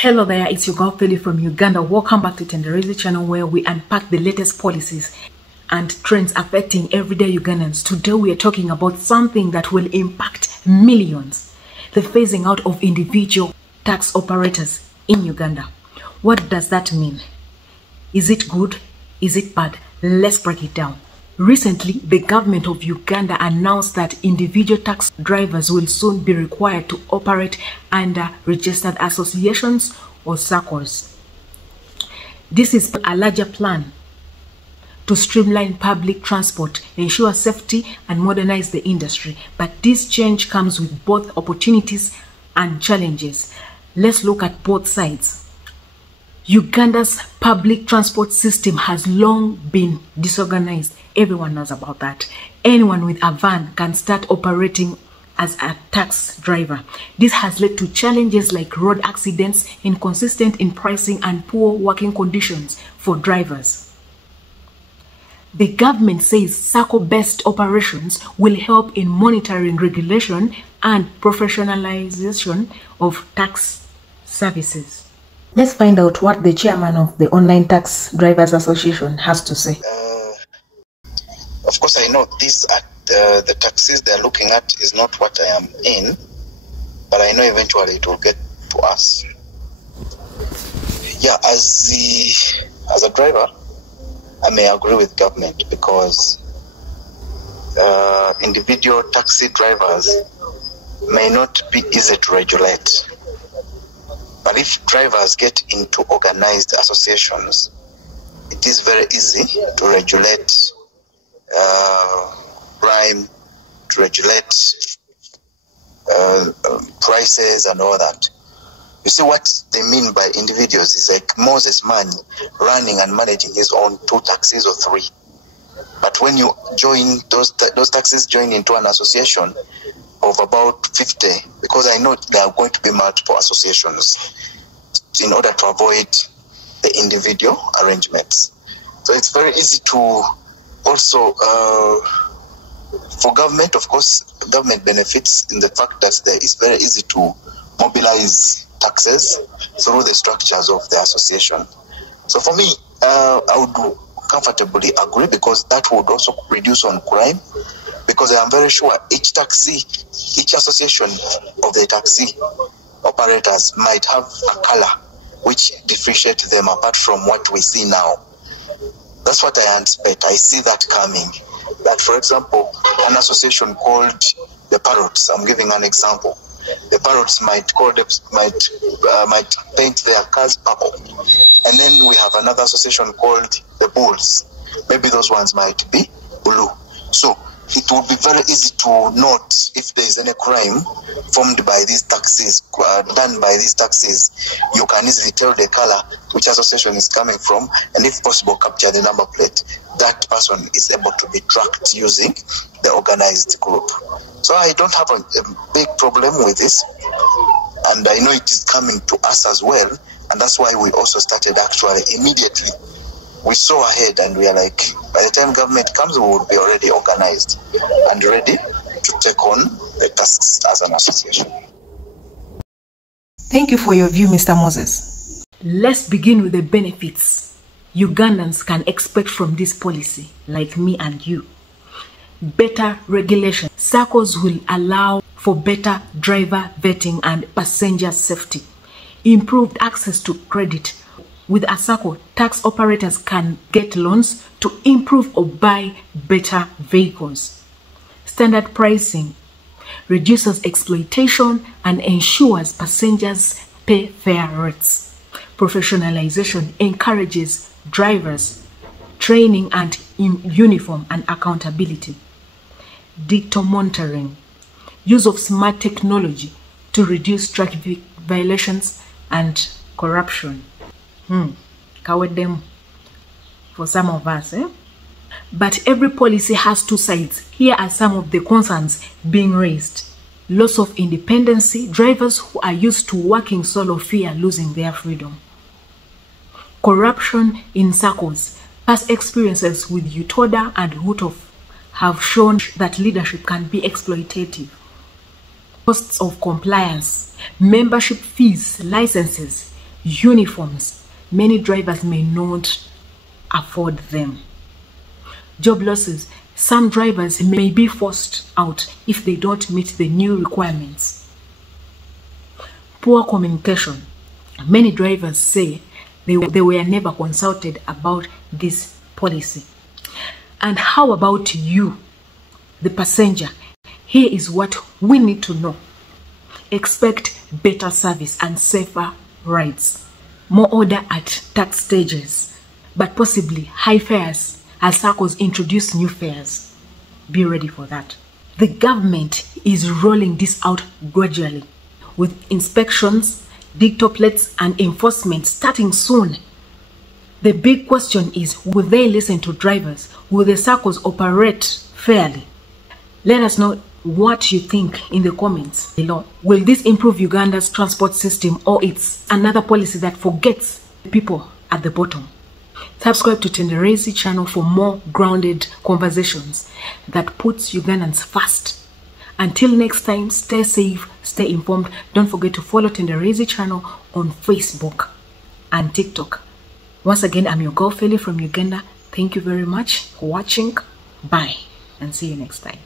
Hello there, it's your girl Philly from Uganda. Welcome back to Tendereize channel, where we unpack the latest policies and trends affecting everyday Ugandans. Today we are talking about something that will impact millions: the phasing out of individual tax operators in Uganda. What does that mean? Is it good? Is it bad? Let's break it down. Recently, the government of Uganda announced that individual tax drivers will soon be required to operate under registered associations or SACCOs. This is a larger plan to streamline public transport, ensure safety, and modernize the industry. But this change comes with both opportunities and challenges. Let's look at both sides. Uganda's public transport system has long been disorganized. Everyone knows about that. Anyone with a van can start operating as a tax driver. This has led to challenges like road accidents, inconsistent in pricing, and poor working conditions for drivers. The government says SACCO-based operations will help in monitoring regulation and professionalization of tax services. Let's find out what the chairman of the Online Tax Drivers Association has to say. Of course, I know these are the taxes they're looking at is not what I am in, but I know eventually it will get to us. Yeah, as a driver, I may agree with government because individual taxi drivers may not be easy to regulate. But if drivers get into organized associations, it is very easy to regulate crime, to regulate prices and all that. You see, what they mean by individuals is like Moses man running and managing his own 2 taxis or 3. But when you join those taxis join into an association of about 50, because I know there are going to be multiple associations in order to avoid the individual arrangements. So it's very easy to also, for government, of course, government benefits in the fact that it's very easy to mobilize taxes through the structures of the association. So for me, I would comfortably agree, because that would also reduce on crime, because I am very sure each association of the taxi operators might have a color which differentiates them apart from what we see now. That's what I anticipate. I see that coming. That, for example, an association called the Parrots, I'm giving an example. The Parrots might paint their cars purple. And then we have another association called the Bulls. Maybe those ones might be blue. So it would be very easy to note if there is any crime formed by these taxis, done by these taxis. You can easily tell the color which association is coming from, and if possible, capture the number plate. That person is able to be tracked using the organized group. So I don't have a big problem with this, and I know it is coming to us as well, and that's why we also started actually immediately. We saw ahead and we are like, by the time government comes, we will be already organized and ready to take on the tasks as an association. Thank you for your view, Mr. Moses. Let's begin with the benefits Ugandans can expect from this policy, like me and you. Better regulation. SACCOs will allow for better driver vetting and passenger safety. Improved access to credit. With a SACCO, tax operators can get loans to improve or buy better vehicles. Standard pricing reduces exploitation and ensures passengers pay fair rates. Professionalization encourages drivers training and uniform and accountability. Digital monitoring. Use of smart technology to reduce traffic violations and corruption. Coward them for some of us, eh? But every policy has 2 sides. Here are some of the concerns being raised. Loss of independency. Drivers who are used to working solo fear losing their freedom. Corruption in SACCOs. Past experiences with UTODA and HUTOF have shown that leadership can be exploitative. Costs of compliance. Membership fees, licenses, Uniforms. Many drivers may not afford them. Job losses. Some drivers may be forced out if they don't meet the new requirements. Poor communication. Many drivers say they were never consulted about this policy. And how about you, the passenger? Here is what we need to know. Expect better service and safer rides. More order at tax stages, but possibly high fares as SACCOs introduce new fares. Be ready for that. The government is rolling this out gradually with inspections, dectoplates and enforcement starting soon. The big question is, will they listen to drivers? Will the SACCOs operate fairly? Let us know what you think in the comments below. Will this improve Uganda's transport system, or it's another policy that forgets the people at the bottom? Subscribe to Tendereize channel for more grounded conversations that puts Ugandans first. Until next time, stay safe, stay informed. Don't forget to follow Tendereize channel on Facebook and TikTok. Once again, I'm your girl Feli from Uganda. Thank you very much for watching. Bye and see you next time.